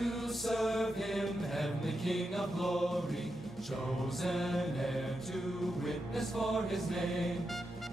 to serve him, heavenly King of glory, chosen heir to witness for his name.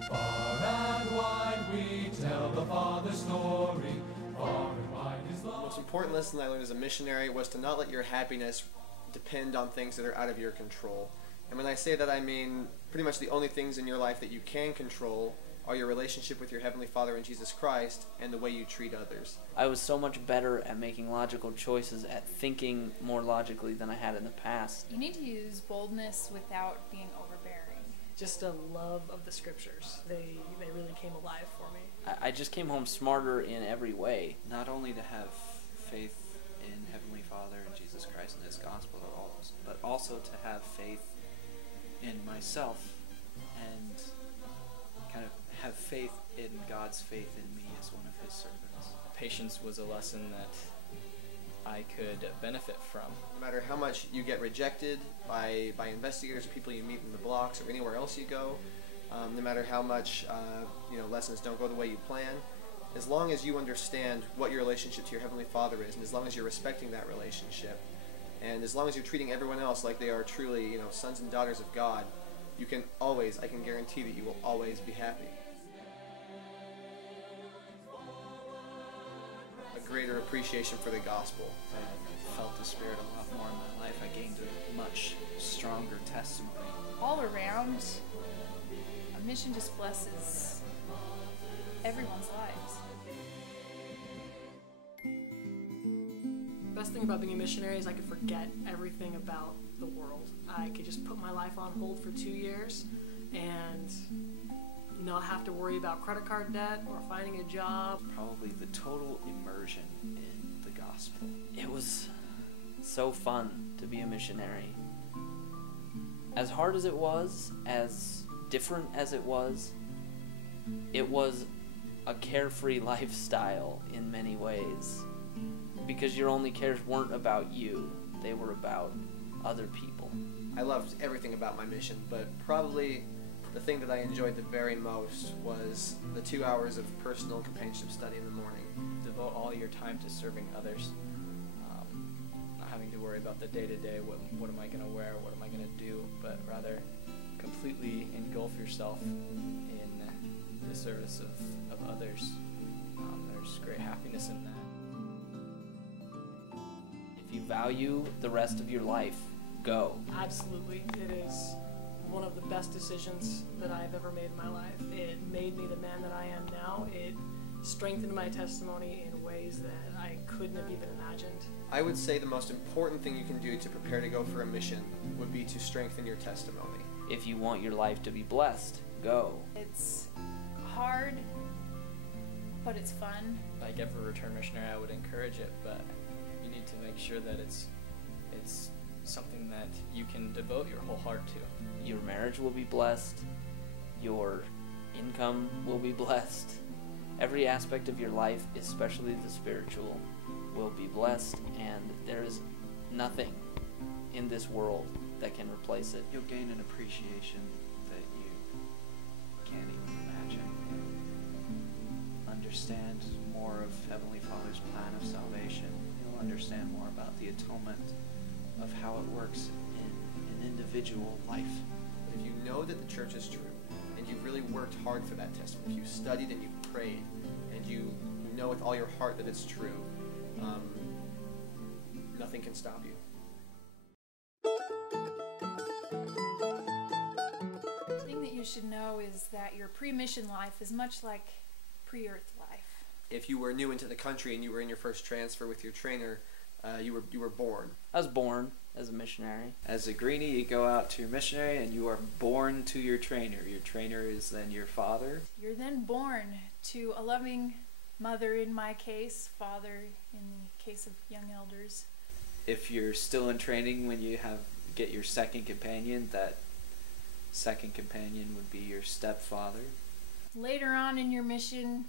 Far and wide we tell the Father's story, far and wide his love. The most important lesson I learned as a missionary was to not let your happiness depend on things that are out of your control. And when I say that, I mean pretty much the only things in your life that you can control are your relationship with your Heavenly Father in Jesus Christ and the way you treat others. I was so much better at making logical choices, at thinking more logically than I had in the past. You need to use boldness without being overbearing. Just a love of the scriptures. They really came alive for me. I just came home smarter in every way. Not only to have faith in Heavenly Father and Jesus Christ and His gospel, but also to have faith in myself and kind of have faith in God's faith in me as one of His servants. Patience was a lesson that I could benefit from. No matter how much you get rejected by investigators, people you meet in the blocks or anywhere else you go, no matter how much lessons don't go the way you plan, as long as you understand what your relationship to your Heavenly Father is, and as long as you're respecting that relationship, and as long as you're treating everyone else like they are truly, sons and daughters of God, I can guarantee that you will always be happy. A greater appreciation for the gospel. I felt the Spirit a lot more in my life. I gained a much stronger testimony. All around, a mission just blesses everyone's lives. The best thing about being a missionary is I could forget everything about the world. I could just put my life on hold for 2 years and not have to worry about credit card debt or finding a job. Probably the total immersion in the gospel. It was so fun to be a missionary. As hard as it was, as different as it was a carefree lifestyle in many ways. Because your only cares weren't about you, they were about other people. I loved everything about my mission, but probably the thing that I enjoyed the very most was the 2 hours of personal companionship study in the morning. Devote all your time to serving others, not having to worry about the day-to-day, what am I going to wear, what am I going to do, but rather completely engulf yourself in the service of others. There's great happiness in that. If you value the rest of your life, go. Absolutely. It is one of the best decisions that I've ever made in my life. It made me the man that I am now. It strengthened my testimony in ways that I couldn't have even imagined. I would say the most important thing you can do to prepare to go for a mission would be to strengthen your testimony. If you want your life to be blessed, go. It's hard, but it's fun. Like every return missionary, I would encourage it, but you need to make sure that it's something that you can devote your whole heart to. Your marriage will be blessed. Your income will be blessed. Every aspect of your life, especially the spiritual, will be blessed, and there is nothing in this world that can replace it. You'll gain an appreciation that you can't even imagine. Understand more of Heavenly Father's plan of salvation. You'll understand more about the atonement, of how it works in an individual life. If you know that the church is true, and you've really worked hard for that testimony, if you've studied and you've prayed, and you know with all your heart that it's true, nothing can stop you. The thing that you should know is that your pre-mission life is much like pre-earth life. If you were new into the country and you were in your first transfer with your trainer, you were born. I was born as a missionary. As a greenie, you go out to your missionary and you are born to your trainer. Your trainer is then your father. You're then born to a loving mother in my case, father in the case of young elders. If you're still in training when you get your second companion, that second companion would be your stepfather. Later on in your mission,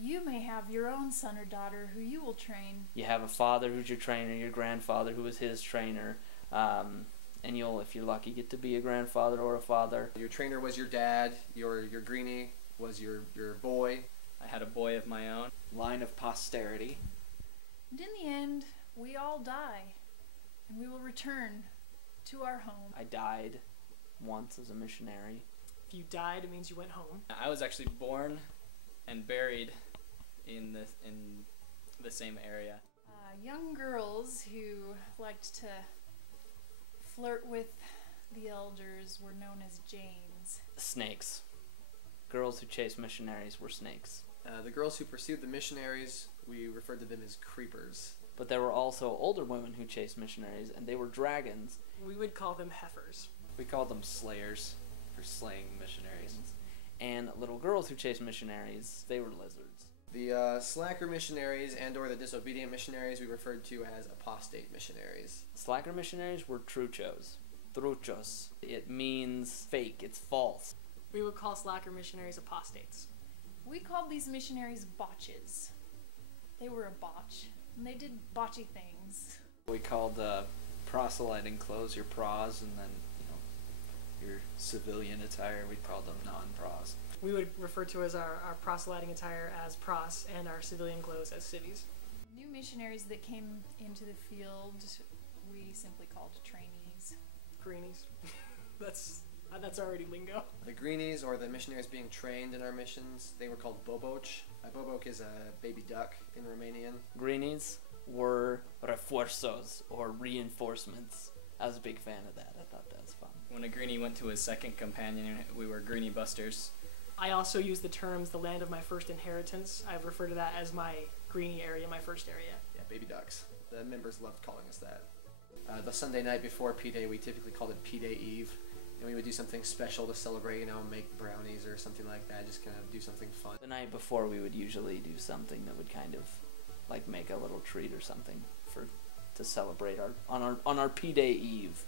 you may have your own son or daughter who you will train. You have a father who's your trainer, your grandfather who was his trainer, and you'll, if you're lucky, get to be a grandfather or a father. Your trainer was your dad, your greenie was your boy. I had a boy of my own. Line of posterity. And in the end, we all die, and we will return to our home. I died once as a missionary. If you died, it means you went home. I was actually born and buried in the same area. Young girls who liked to flirt with the elders were known as Janes. Snakes. Girls who chased missionaries were snakes. The girls who pursued the missionaries, we referred to them as creepers. But there were also older women who chased missionaries, and they were dragons. We would call them heifers. We called them slayers for slaying missionaries. And little girls who chased missionaries, they were lizards. The slacker missionaries and or the disobedient missionaries we referred to as apostate missionaries. Slacker missionaries were truchos. Truchos. It means fake, it's false. We would call slacker missionaries apostates. We called these missionaries botches. They were a botch, and they did botchy things. We called proselyting clothes your pros, and then your civilian attire we called them non-pros. We would refer to as our proselyting attire as pros and our civilian clothes as civvies. New missionaries that came into the field, we simply called trainees. Greenies. That's already lingo. The greenies, or the missionaries being trained in our missions, they were called boboch. A boboch is a baby duck in Romanian. Greenies were refuerzos, or reinforcements. I was a big fan of that. I thought that was fun. When a greenie went to his second companion, we were greenie busters. I also use the terms the land of my first inheritance. I've referred to that as my greenie area, my first area. Yeah, baby ducks. The members loved calling us that. The Sunday night before P-Day, we typically called it P-Day Eve. And we would do something special to celebrate, make brownies or something like that, just kind of do something fun. The night before, we would usually do something that would kind of make a little treat or something to celebrate on our P-Day Eve.